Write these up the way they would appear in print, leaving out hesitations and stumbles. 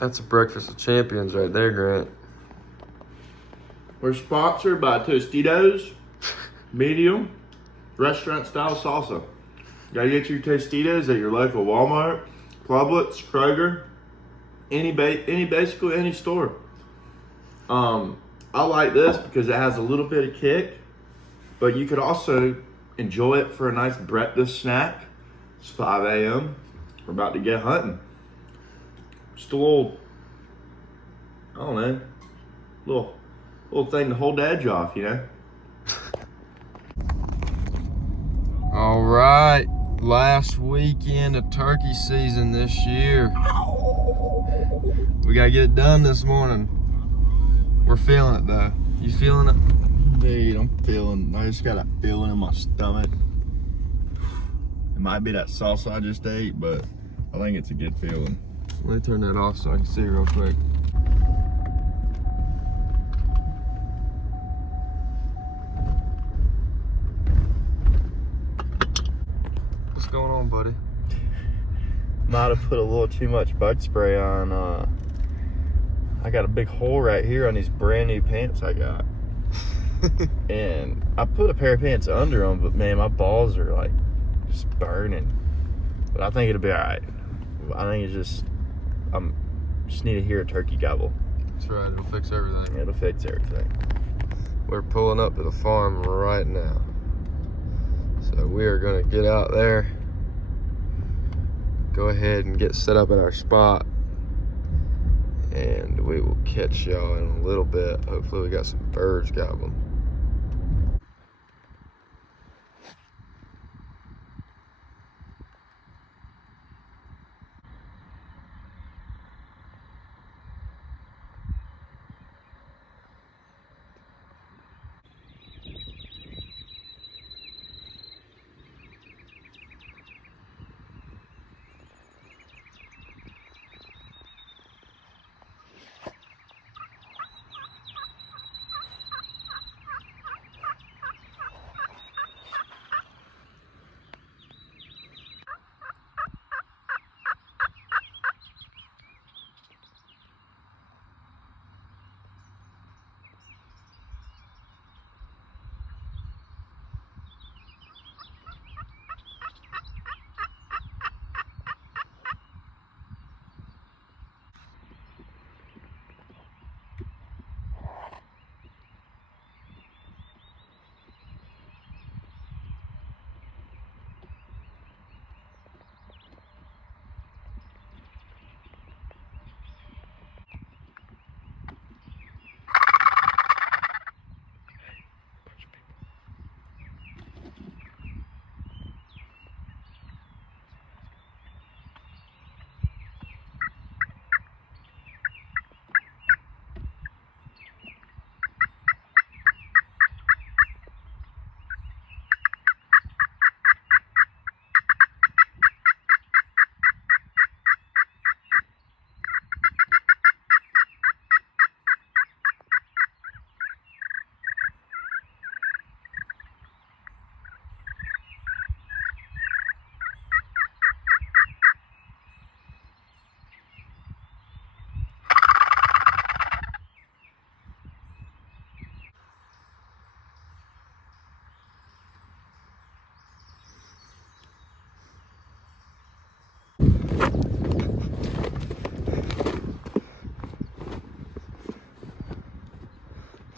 That's a breakfast of champions right there, Grant. We're sponsored by Tostitos, medium, restaurant style salsa. Gotta get your Tostitos at your local Walmart, Publix, Kroger, basically any store. I like this because it has a little bit of kick, but you could also enjoy it for a nice breakfast snack. It's 5 a.m. We're about to get hunting. Just a little, I don't know, little thing to hold the edge off, you know? All right, last weekend of turkey season this year. We gotta get it done this morning. We're feeling it though. You feeling it? Dude, I just got a feeling in my stomach. It might be that salsa I just ate, but I think it's a good feeling. Let me turn that off so I can see real quick. What's going on, buddy? Might have put a little too much bug spray on. I got a big hole right here on these brand new pants I got. And I put a pair of pants under them, but man, my balls are like just burning. But I think it'll be all right. I think it's just, just need to hear a turkey gobble. That's right, it'll fix everything. It'll fix everything. We're pulling up to the farm right now. So we are gonna get out there, go ahead and get set up at our spot, and we will catch y'all in a little bit. Hopefully we got some birds gobbling.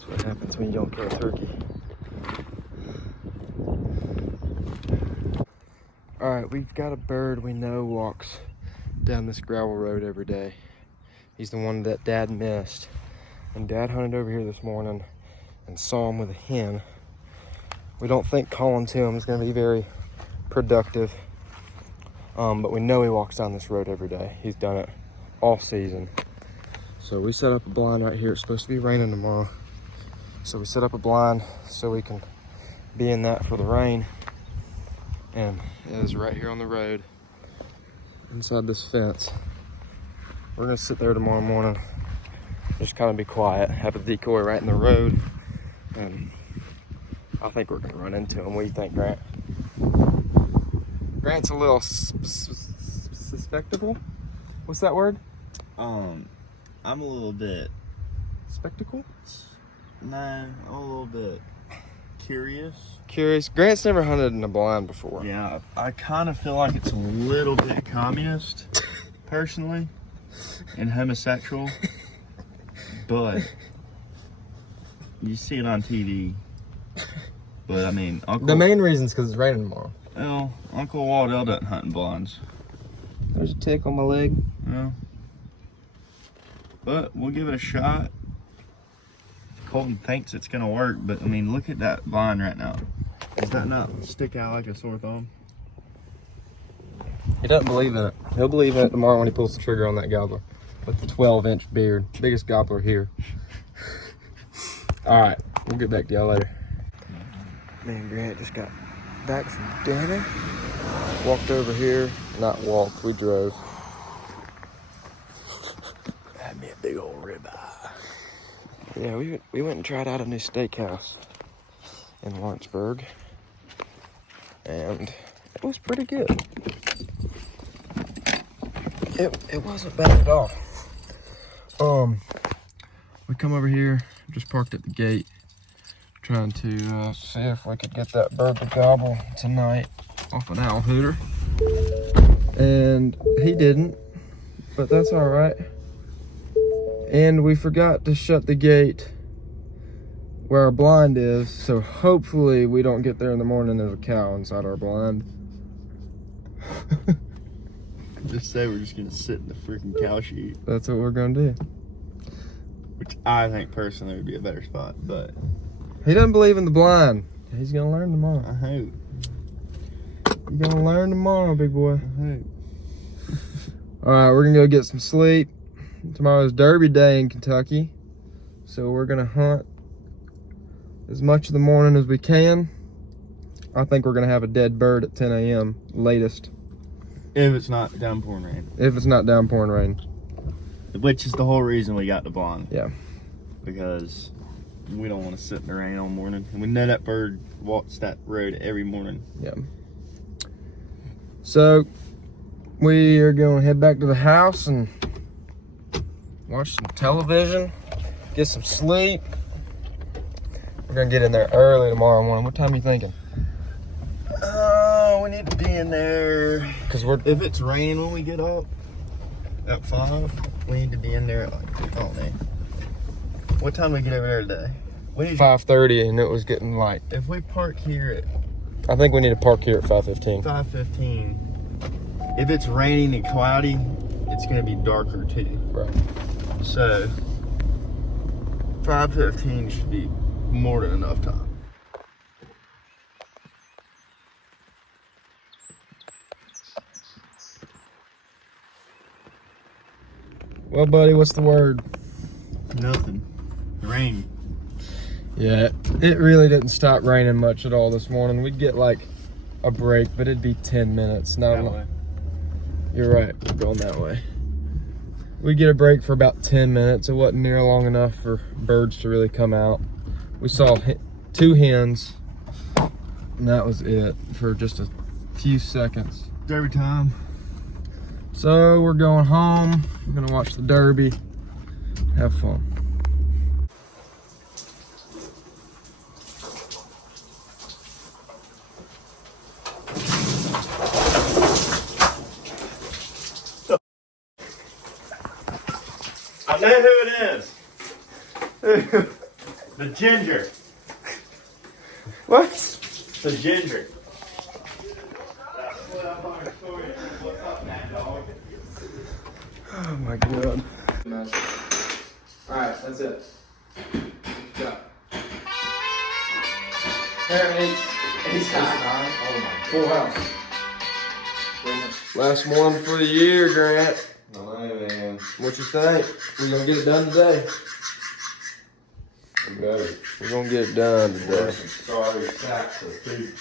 What happens when you don't kill a turkey. All right, we've got a bird we know walks down this gravel road every day. He's the one that Dad missed. And Dad hunted over here this morning and saw him with a hen. We don't think calling to him is gonna be very productive. But we know he walks down this road every day. He's done it all season. So we set up a blind right here. It's supposed to be raining tomorrow. So we set up a blind so we can be in that for the rain. And it is right here on the road, inside this fence. We're gonna sit there tomorrow morning, just kind of be quiet, have a decoy right in the road, and I think we're gonna run into him. What do you think, Grant? Grant's a little suspectable. What's that word? I'm a little bit, Spectacle? no, I'm a little bit curious. Curious. Grant's never hunted in a blind before. Yeah, I kind of feel like it's a little bit communist, personally, and homosexual, but you see it on TV. But I mean, The main reason is because it's raining tomorrow. Well, Uncle Waldell doesn't hunt in blinds. There's a tick on my leg. No. But we'll give it a shot. Colton thinks it's gonna work, but I mean, look at that blind right now. Does that not stick out like a sore thumb? He doesn't believe in it. He'll believe in it tomorrow when he pulls the trigger on that gobbler with the 12-inch beard. Biggest gobbler here. All right, we'll get back to y'all later. Me and Grant just got back from dinner. Walked over here. Not walked, we drove. Had me a big old ribeye. Yeah, we went and tried out a new steakhouse in Lawrenceburg. And it was pretty good. It wasn't bad at all. We come over here, just parked at the gate, trying to see if we could get that bird to gobble tonight off an owl hooter. And he didn't, but that's all right. And we forgot to shut the gate where our blind is, so hopefully we don't get there in the morning and there's a cow inside our blind. Just say we're just gonna sit in the freaking cow sheet. That's what we're gonna do. Which I think personally would be a better spot, but He doesn't believe in the blind. He's gonna learn tomorrow. I hope. You're gonna learn tomorrow, big boy. I hope. All right, we're gonna go get some sleep. Tomorrow's Derby Day in Kentucky, so we're gonna hunt as much of the morning as we can. I think we're gonna have a dead bird at 10 a.m. latest. If it's not downpouring rain. If it's not downpouring rain. Which is the whole reason we got the blind. Yeah. Because we don't want to sit in the rain all morning. And we know that bird walks that road every morning. Yeah. So we are gonna head back to the house and watch some television, get some sleep. We're gonna get in there early tomorrow morning. What time are you thinking? Oh, we need to be in there. Because If it's raining when we get up at 5, we need to be in there at like, oh man. What time do we get over there today? We need 5:30 and it was getting light. If we park here I think we need to park here at 5:15. at 5:15, if it's raining and cloudy, it's gonna be darker too. Right. So 5:15 should be more than enough time. Well, buddy, what's the word? Nothing. Rain. Yeah, it really didn't stop raining much at all this morning. We'd get like a break, but it'd be 10 minutes. Not That long. way. You're right, we're going that way. We get a break for about 10 minutes. It wasn't near long enough for birds to really come out. We saw 2 hens, and that was it for just a few seconds. Every time. So we're going home. We're gonna watch the Derby. Have fun. I know who it is. The ginger. What? The ginger. Oh my god. Alright, that's it. Good job. Parent he's full house. Last one for the year, Grant. I know, man. What you think? We gonna get it done today? Go. We're gonna get it done today. Sorry, sacks of food.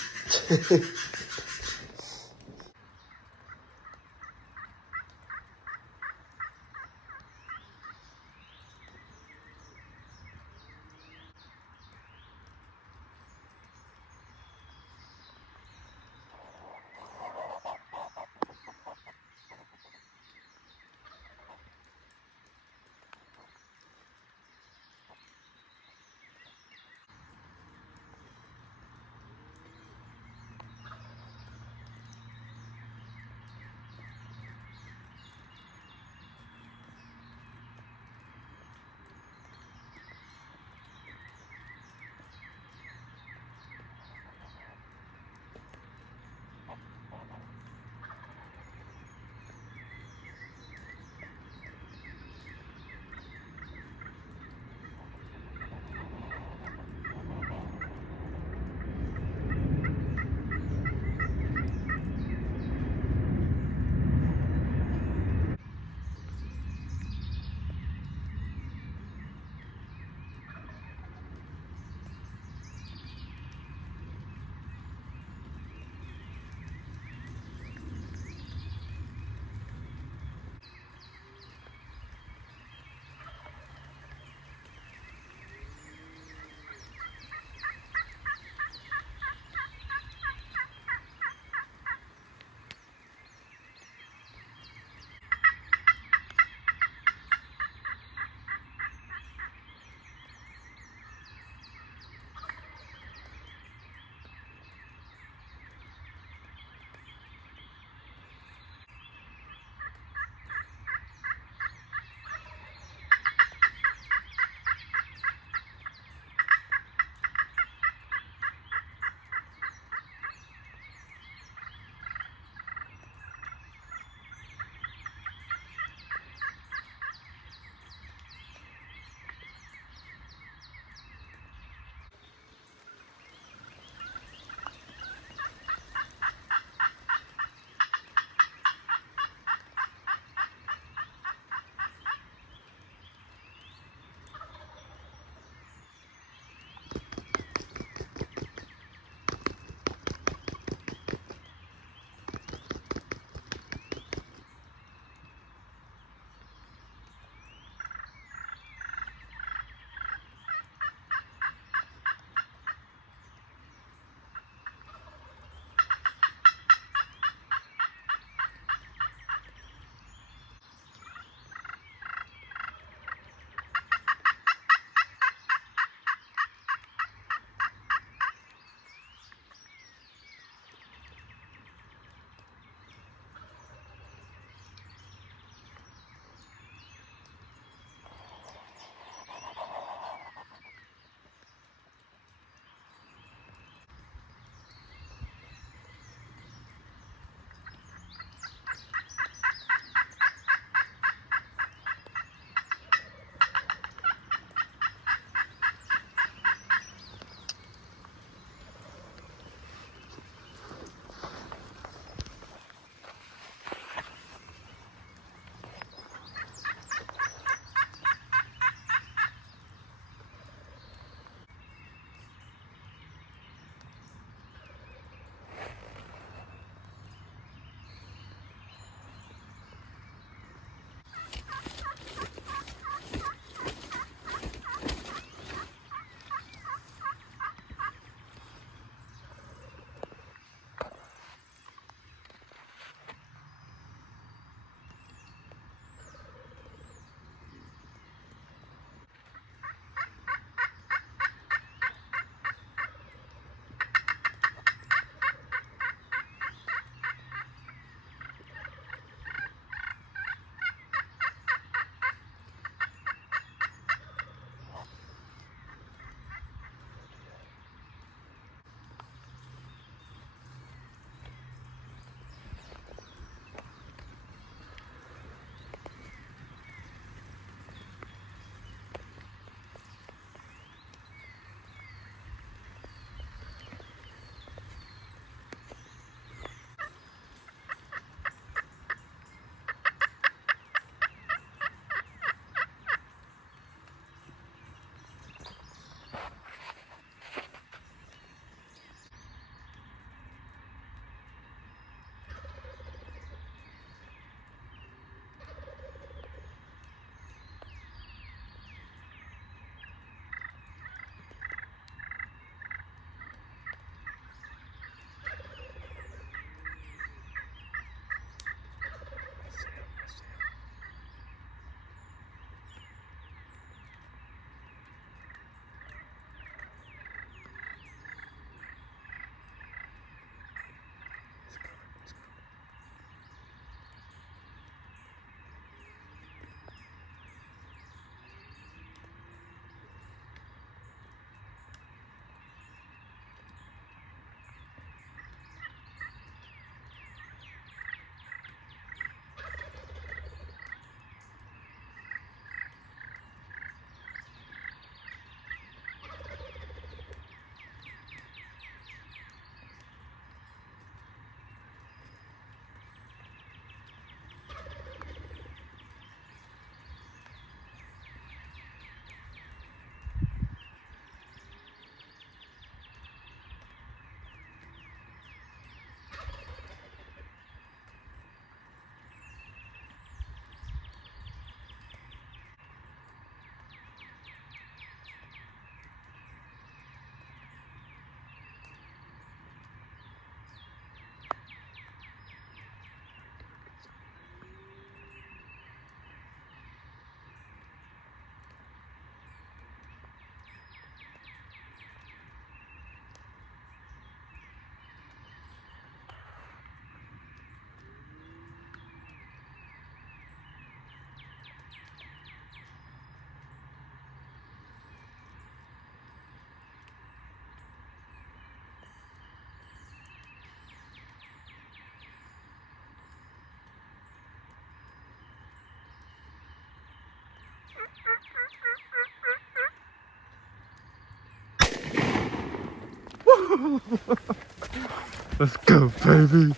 Let's go, baby.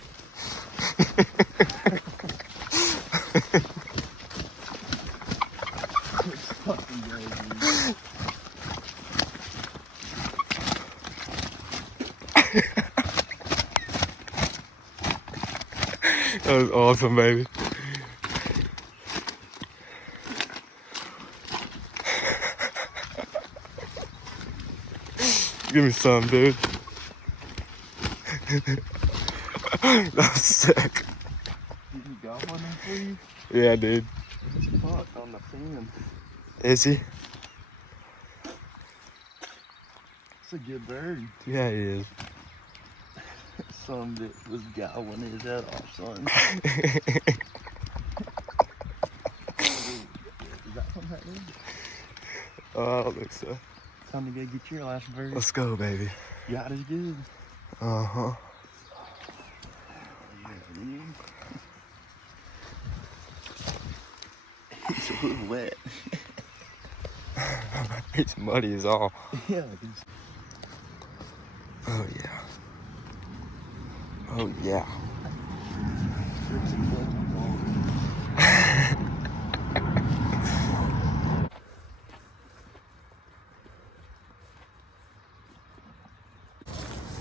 That was awesome, baby. Give me some, dude. That was sick. You got one there for you? Yeah, dude. Fuck, on the fin. Is he? It's a good bird. Yeah, he is. Some that was gobbling his head off, son. Is that something right there? Oh, I don't think so. Time to go get your last bird. Let's go, baby. God is good. Uh-huh. Yeah, dude. It's a little wet. It's muddy as all. Yeah, it is. Oh, yeah. Oh, yeah. Strips and bugs and all.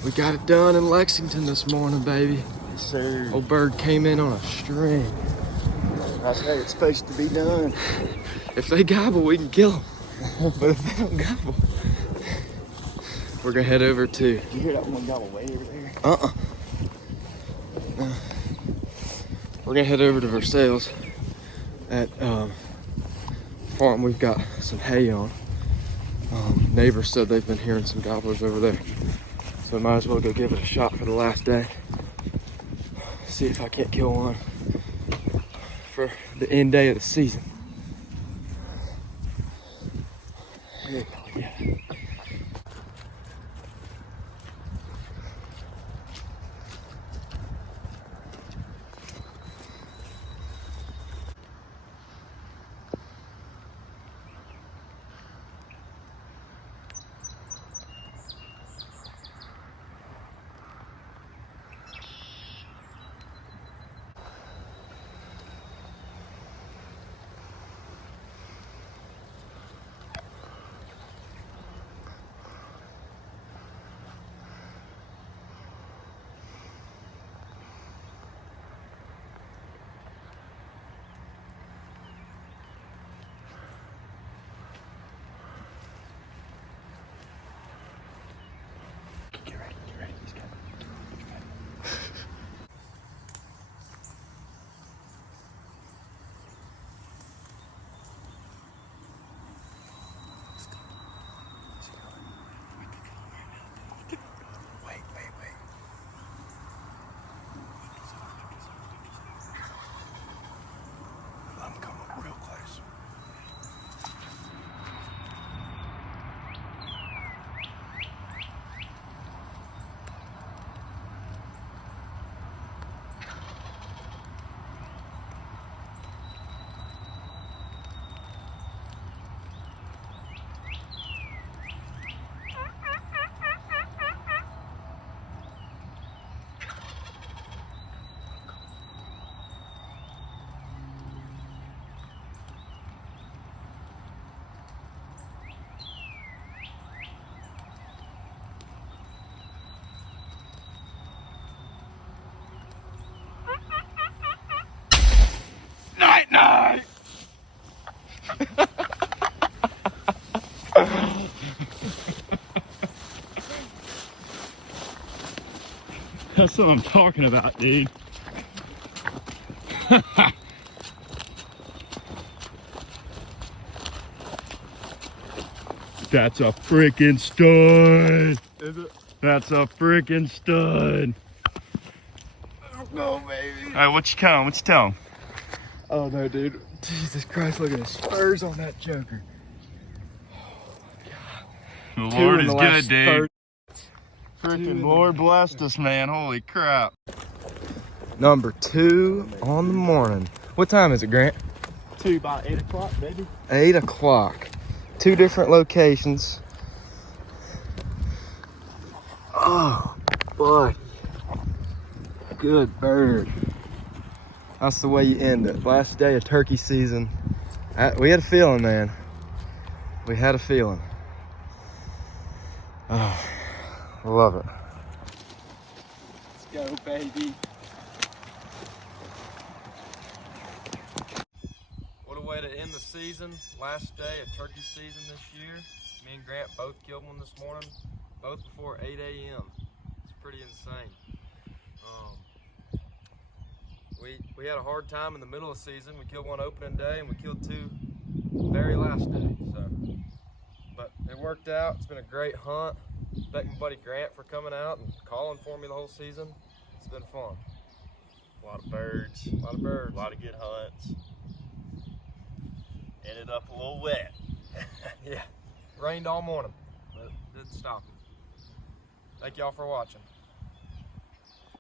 We got it done in Lexington this morning, baby. Yes, sir. Old bird came in on a string. That's how it's supposed to be done. If they gobble, we can kill them. But if they don't gobble, we're gonna head over to. Did you hear that one gobble way over there? We're gonna head over to Versailles at farm. We've got some hay on. Neighbors said they've been hearing some gobblers over there, so I might as well go give it a shot for the last day. See if I can't kill one for the end day of the season. Yeah. Get ready, he's coming. Wait. I'm coming real close. Night! That's what I'm talking about, dude. That's a freaking stud. Is it? That's a freaking stud. Let's go, baby. All right, what you telling? What you telling? Oh no, dude. Jesus Christ, look at the spurs on that joker. The Two Lord in is the good, last dude. 30. Freaking Lord blessed us, man. Holy crap. Number 2 on the morning. What time is it, Grant? 2 by 8 o'clock, baby. 8 o'clock. 2 different locations. Oh, buddy. Good bird. That's the way you end it. Last day of turkey season. We had a feeling, man. We had a feeling. Oh, I love it. Let's go, baby. What a way to end the season. Last day of turkey season this year. Me and Grant both killed one this morning, both before 8 a.m. It's pretty insane. We had a hard time in the middle of the season. We killed one opening day and we killed two very last day. But it worked out. It's been a great hunt. Thank my buddy Grant for coming out and calling for me the whole season. It's been fun. A lot of birds. A lot of birds. A lot of good hunts. Ended up a little wet. Yeah. Rained all morning, but it didn't stop it. Thank y'all for watching.